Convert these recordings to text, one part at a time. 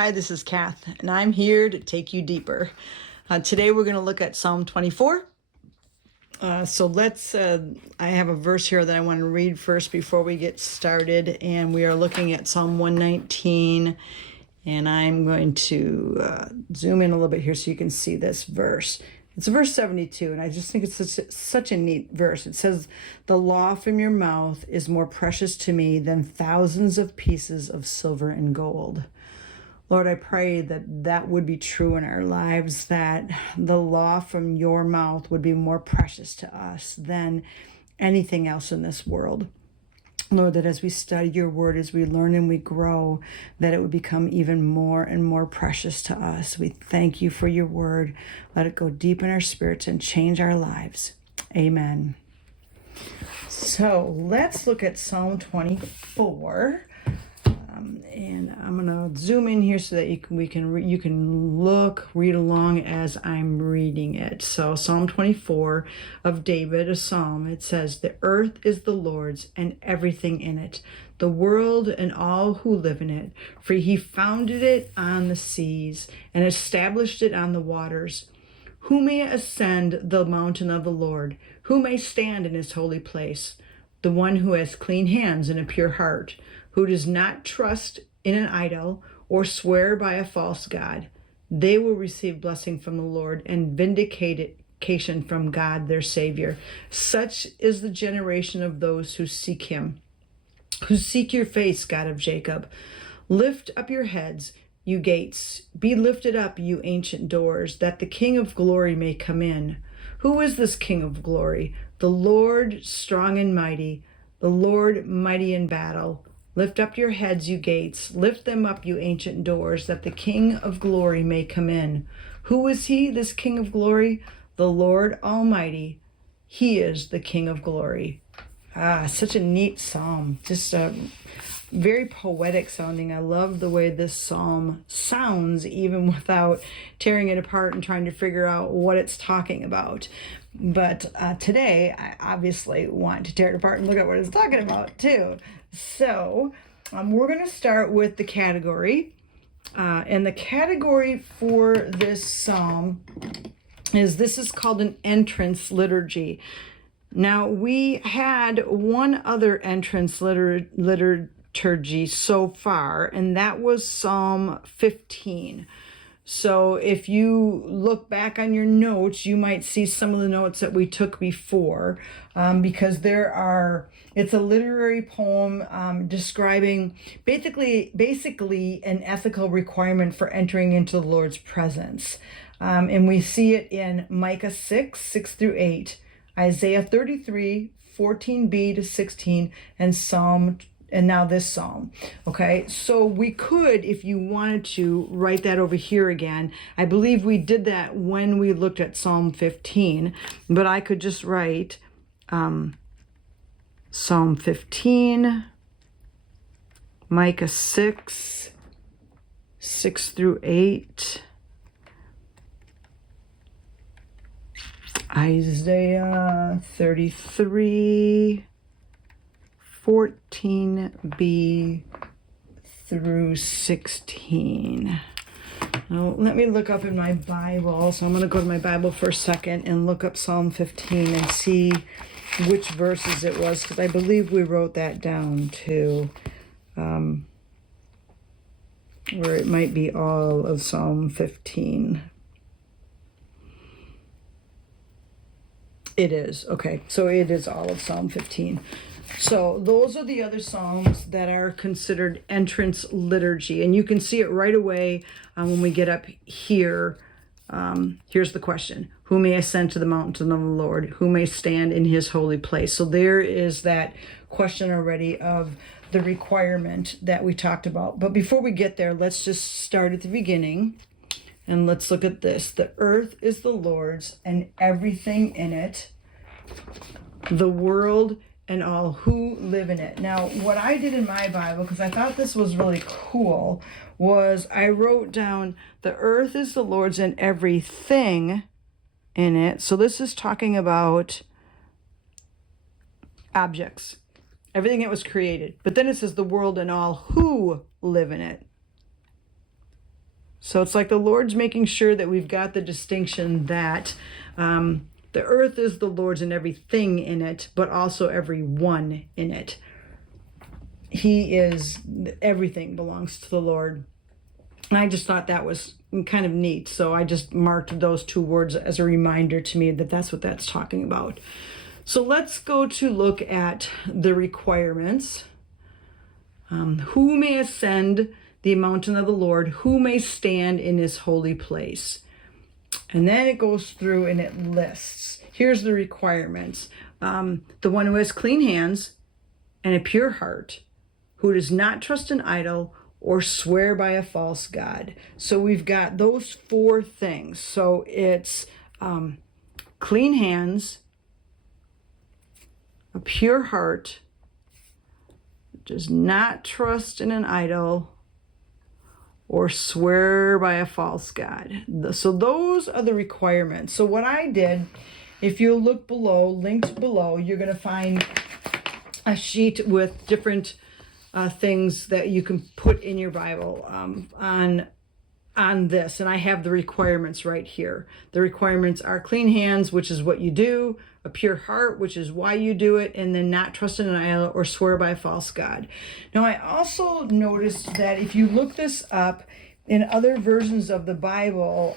Hi, this is Kath, and I'm here to take you deeper. Today we're going to look at Psalm 24. I have a verse here that I want to read first before we get started, and we are looking at Psalm 119, and I'm going to zoom in a little bit here so you can see this verse. It's verse 72, and I just think it's such a neat verse. It says, "The law from your mouth is more precious to me than thousands of pieces of silver and gold." Lord, I pray that that would be true in our lives, that the law from your mouth would be more precious to us than anything else in this world. Lord, that as we study your word, as we learn and we grow, that it would become even more and more precious to us. We thank you for your word. Let it go deep in our spirits and change our lives. Amen. So let's look at Psalm 24. And I'm going to zoom in here so that you can read along as I'm reading it. So Psalm 24 of David, a psalm, it says, "The earth is the Lord's and everything in it, the world and all who live in it. For he founded it on the seas and established it on the waters. Who may ascend the mountain of the Lord? Who may stand in his holy place? The one who has clean hands and a pure heart, who does not trust in an idol or swear by a false god. They will receive blessing from the Lord and vindication from God their Savior. Such is the generation of those who seek him, who seek your face, God of Jacob. Lift up your heads, you gates. Be lifted up, you ancient doors, that the King of glory may come in. Who is this King of glory? The Lord strong and mighty, the Lord mighty in battle. Lift up your heads, you gates. Lift them up, you ancient doors, that the King of glory may come in. Who is he, this King of glory? The Lord Almighty. He is the King of glory." Such a neat psalm. Just very poetic sounding. I love the way this psalm sounds, even without tearing it apart and trying to figure out what it's talking about. But today, I obviously want to tear it apart and look at what it's talking about too. So we're going to start with the category. And the category for this psalm is called an entrance liturgy. Now, we had one other entrance liturgy so far, and that was Psalm 15. So if you look back on your notes, you might see some of the notes that we took before, because it's a literary poem describing basically an ethical requirement for entering into the Lord's presence. And we see it in Micah 6 through 8, Isaiah 33, 14b to 16, and now this psalm. Okay, so we could, if you wanted to, write that over here again. I believe we did that when we looked at Psalm 15, but I could just write Psalm 15, Micah 6 through 8, Isaiah 33, 14b through 16. Now, let me look up in my Bible. So I'm going to go to my Bible for a second and look up Psalm 15 and see which verses it was, because I believe we wrote that down too. Or it might be all of Psalm 15. It is. Okay, so it is all of Psalm 15. So those are the other psalms that are considered entrance liturgy. And you can see it right away when we get up here. Here's the question. Who may ascend to the mountain of the Lord? Who may stand in his holy place? So there is that question already of the requirement that we talked about. But before we get there, let's just start at the beginning. And let's look at this. The earth is the Lord's and everything in it, the world and all who live in it. Now, what I did in my Bible, because I thought this was really cool, was I wrote down, the earth is the Lord's and everything in it. So this is talking about objects, everything that was created. But then it says the world and all who live in it. So it's like the Lord's making sure that we've got the distinction that the earth is the Lord's and everything in it, but also everyone in it. He is, everything belongs to the Lord. And I just thought that was kind of neat. So I just marked those two words as a reminder to me that that's what that's talking about. So let's go to look at the requirements. Who may ascend the mountain of the Lord? Who may stand in his holy place? And then it goes through and it lists. Here's the requirements. The one who has clean hands and a pure heart, who does not trust an idol or swear by a false god. So we've got those four things. So it's clean hands, a pure heart, does not trust in an idol, or swear by a false god. So those are the requirements. So what I did, if you look below, linked below, you're going to find a sheet with different things that you can put in your Bible on this. And I have the requirements right here. The requirements are clean hands, which is what you do, a pure heart, which is why you do it, and then not trust in an idol or swear by a false god. Now, I also noticed that if you look this up in other versions of the Bible,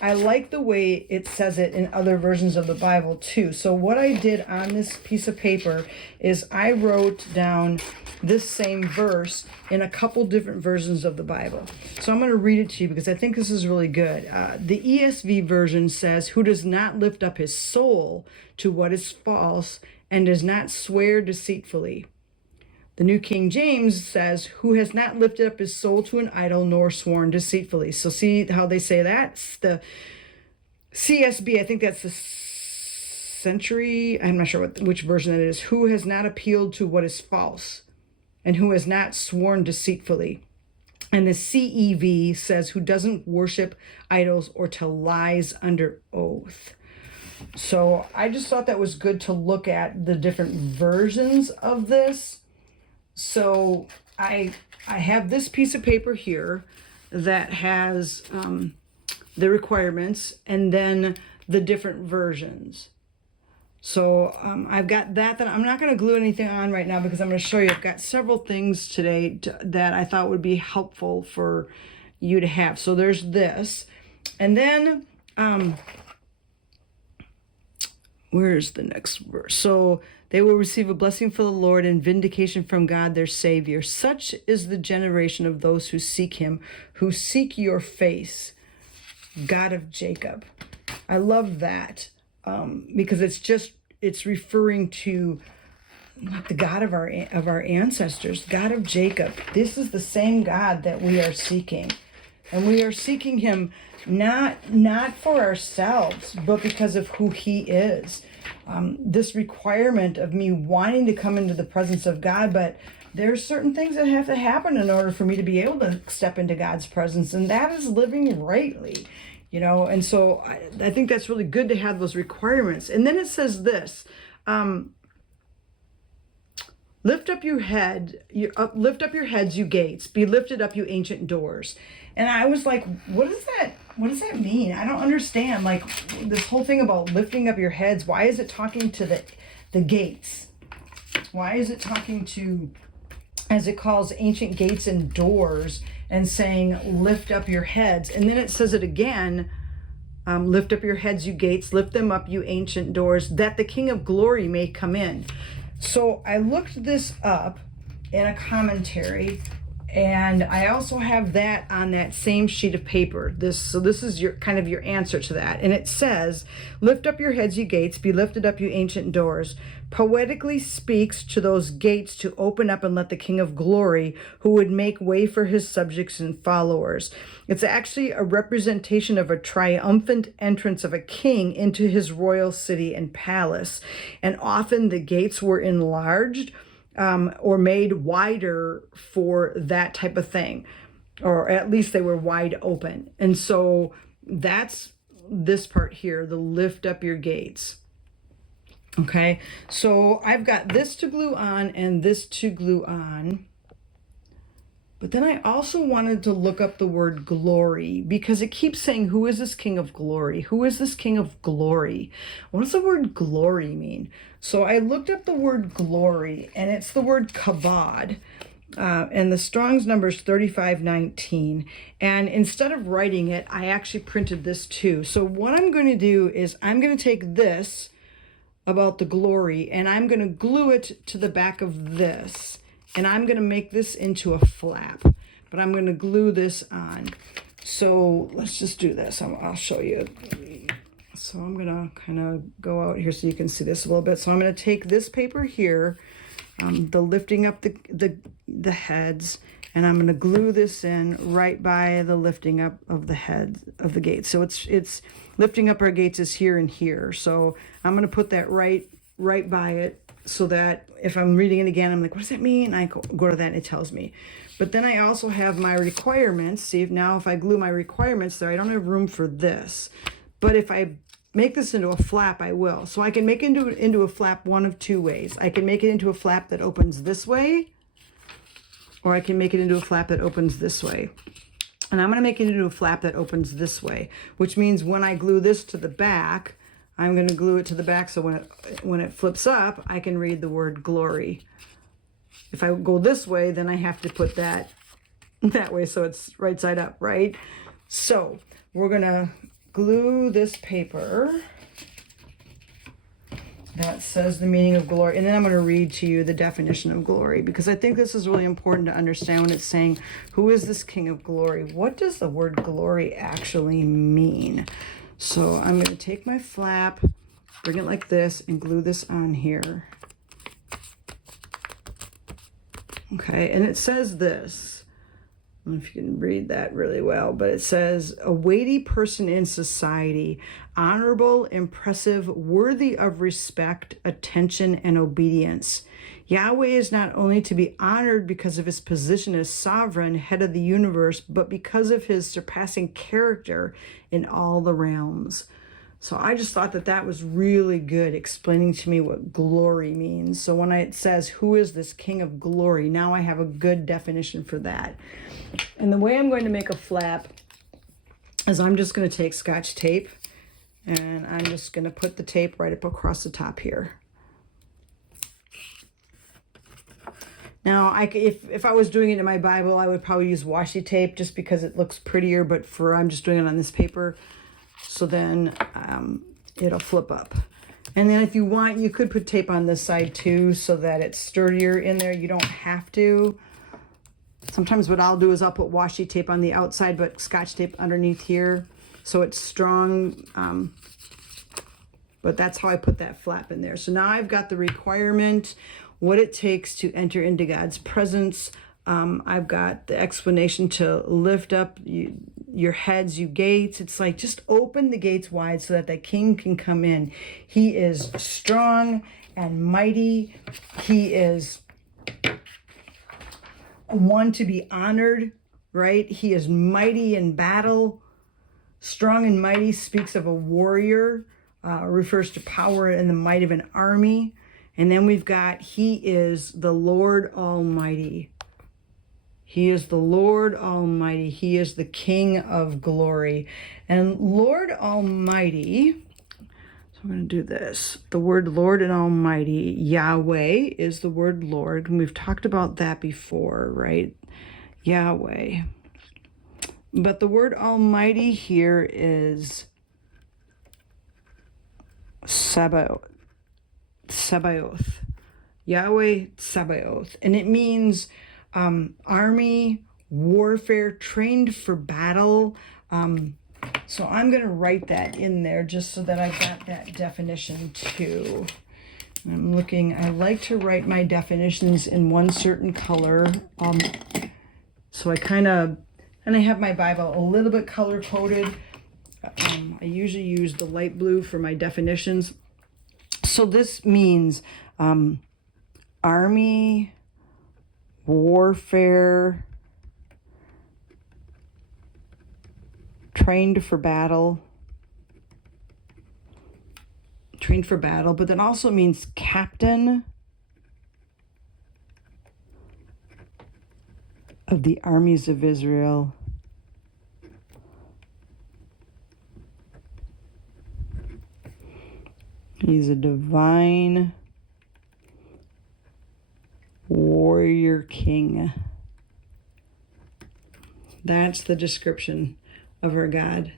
I like the way it says it in other versions of the Bible too. So what I did on this piece of paper is I wrote down this same verse in a couple different versions of the Bible. So I'm going to read it to you because I think this is really good. The ESV version says, who does not lift up his soul to what is false and does not swear deceitfully. The New King James says, who has not lifted up his soul to an idol nor sworn deceitfully. So see how they say that? It's the CSB, I think that's the Century, I'm not sure which version it is. Who has not appealed to what is false and who has not sworn deceitfully. And the CEV says, who doesn't worship idols or tell lies under oath. So I just thought that was good to look at the different versions of this. So I have this piece of paper here that has the requirements and then the different versions. So I've got that I'm not going to glue anything on right now because I'm going to show you. I've got several things today that I thought would be helpful for you to have. So there's this. And then where's the next verse? So they will receive a blessing from the Lord and vindication from God their Savior. Such is the generation of those who seek him, who seek your face, God of Jacob. I love that because it's referring to the God of our ancestors, God of Jacob. This is the same God that we are seeking. And we are seeking him not for ourselves, but because of who he is. This requirement of me wanting to come into the presence of God, but there's certain things that have to happen in order for me to be able to step into God's presence, and that is living rightly, and so I think that's really good to have those requirements. And then it says this, lift up your head, lift up your heads, you gates, be lifted up, you ancient doors. And I was like, what does that mean? I don't understand. Like this whole thing about lifting up your heads. Why is it talking to the gates? Why is it talking to, as it calls ancient gates and doors, and saying, lift up your heads? And then it says it again, lift up your heads, you gates, lift them up, you ancient doors, that the King of glory may come in. So I looked this up in a commentary, and I also have that on that same sheet of paper. So this is your kind of your answer to that. And it says, lift up your heads, you gates, be lifted up, you ancient doors. Poetically speaks to those gates to open up and let the King of glory, who would make way for his subjects and followers. It's actually a representation of a triumphant entrance of a king into his royal city and palace. And often the gates were enlarged or made wider for that type of thing, or at least they were wide open. And so that's this part here, the lift up your gates. Okay, so I've got this to glue on and this to glue on, But then I also wanted to look up the word glory, because it keeps saying, who is this King of glory? Who is this King of glory? What does the word glory mean? So I looked up the word glory, and it's the word kabod. And the Strong's number is 3519. And instead of writing it, I actually printed this too. So what I'm going to do is I'm going to take this about the glory, and I'm going to glue it to the back of this. And I'm going to make this into a flap, but I'm going to glue this on. So let's just do this. I'll show you. So I'm going to kind of go out here so you can see this a little bit. So I'm going to take this paper here, the lifting up the heads, and I'm going to glue this in right by the lifting up of the head of the gates. So it's lifting up our gates is here and here. So I'm going to put that right by it, so that if I'm reading it again, I'm like, what does that mean? I go to that and it tells me. But then I also have my requirements. See, if I glue my requirements there, I don't have room for this. But if I make this into a flap, I will. So I can make it into a flap one of two ways. I can make it into a flap that opens this way, or I can make it into a flap that opens this way. And I'm going to make it into a flap that opens this way, which means when I glue this to the back, I'm going to glue it to the back, so when it flips up, I can read the word glory. If I go this way, then I have to put that way, so it's right side up, right? So we're going to glue this paper that says the meaning of glory, and then I'm going to read to you the definition of glory, because I think this is really important to understand when it's saying, who is this King of glory? What does the word glory actually mean? So I'm going to take my flap, bring it like this, and glue this on here. Okay, and it says this. I don't know if you can read that really well, but it says, a weighty person in society, honorable, impressive, worthy of respect, attention, and obedience. Yahweh is not only to be honored because of his position as sovereign, head of the universe, but because of his surpassing character in all the realms. So I just thought that was really good, explaining to me what glory means. So when it says, who is this King of glory? Now I have a good definition for that. And the way I'm going to make a flap is I'm just going to take Scotch tape, and I'm just going to put the tape right up across the top here. Now, if I was doing it in my Bible, I would probably use washi tape just because it looks prettier, but I'm just doing it on this paper. So then it'll flip up. And then if you want, you could put tape on this side too, so that it's sturdier in there. You don't have to. Sometimes what I'll do is I'll put washi tape on the outside, but Scotch tape underneath here, so it's strong. But that's how I put that flap in there. So now I've got the requirement, what it takes to enter into God's presence. I've got the explanation to lift up your heads, you gates. It's like, just open the gates wide so that the King can come in. He is strong and mighty. He is one to be honored, right? He is mighty in battle. Strong and mighty speaks of a warrior, refers to power and the might of an army. And then we've got, he is the Lord Almighty. He is the Lord Almighty. He is the King of glory. And Lord Almighty, so I'm going to do this. The word Lord and Almighty, Yahweh is the word Lord. And we've talked about that before, right? Yahweh. But the word Almighty here is Sabaoth. Sabaoth. Yahweh Sabaoth. And it means army, warfare, trained for battle. So I'm going to write that in there just so that I've got that definition too. I'm looking, I like to write my definitions in one certain color. So I kind of, and I have my Bible a little bit color coded. I usually use the light blue for my definitions. So this means army, warfare, trained for battle, but then also means captain of the armies of Israel. He's a divine warrior king. That's the description of our God.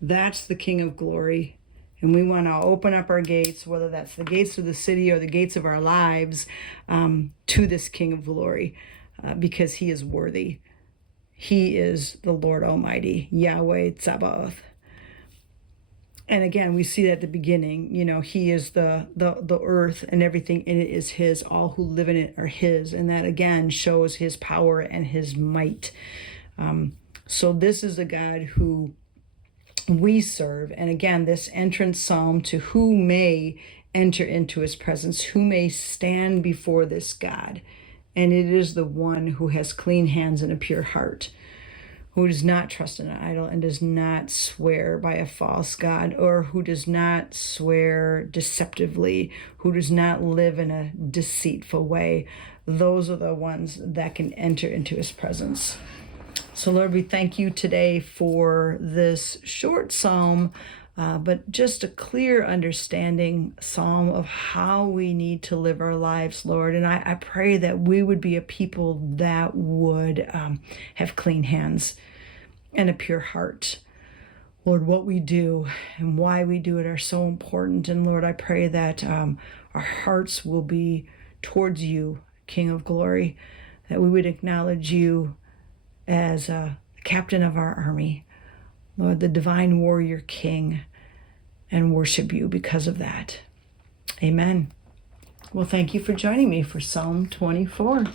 That's the King of glory. And we want to open up our gates, whether that's the gates of the city or the gates of our lives, to this King of glory, because he is worthy. He is the Lord Almighty, Yahweh Tsabaoth. And again, we see that at the beginning, he is the earth, and everything in it is his. All who live in it are his. And that again shows his power and his might. So this is the God who we serve. And again, this entrance psalm to who may enter into his presence, who may stand before this God. And it is the one who has clean hands and a pure heart, who does not trust in an idol and does not swear by a false god, or who does not swear deceptively, who does not live in a deceitful way. Those are the ones that can enter into his presence. So Lord, we thank you today for this short psalm, but just a clear understanding psalm of how we need to live our lives, Lord. And I pray that we would be a people that would have clean hands and a pure heart. Lord, what we do and why we do it are so important. And Lord, I pray that our hearts will be towards you, King of glory, that we would acknowledge you as a captain of our army, Lord, the divine warrior king, and worship you because of that. Amen. Well, thank you for joining me for Psalm 24.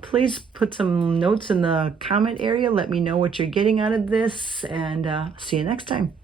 Please put some notes in the comment area. Let me know what you're getting out of this, and see you next time.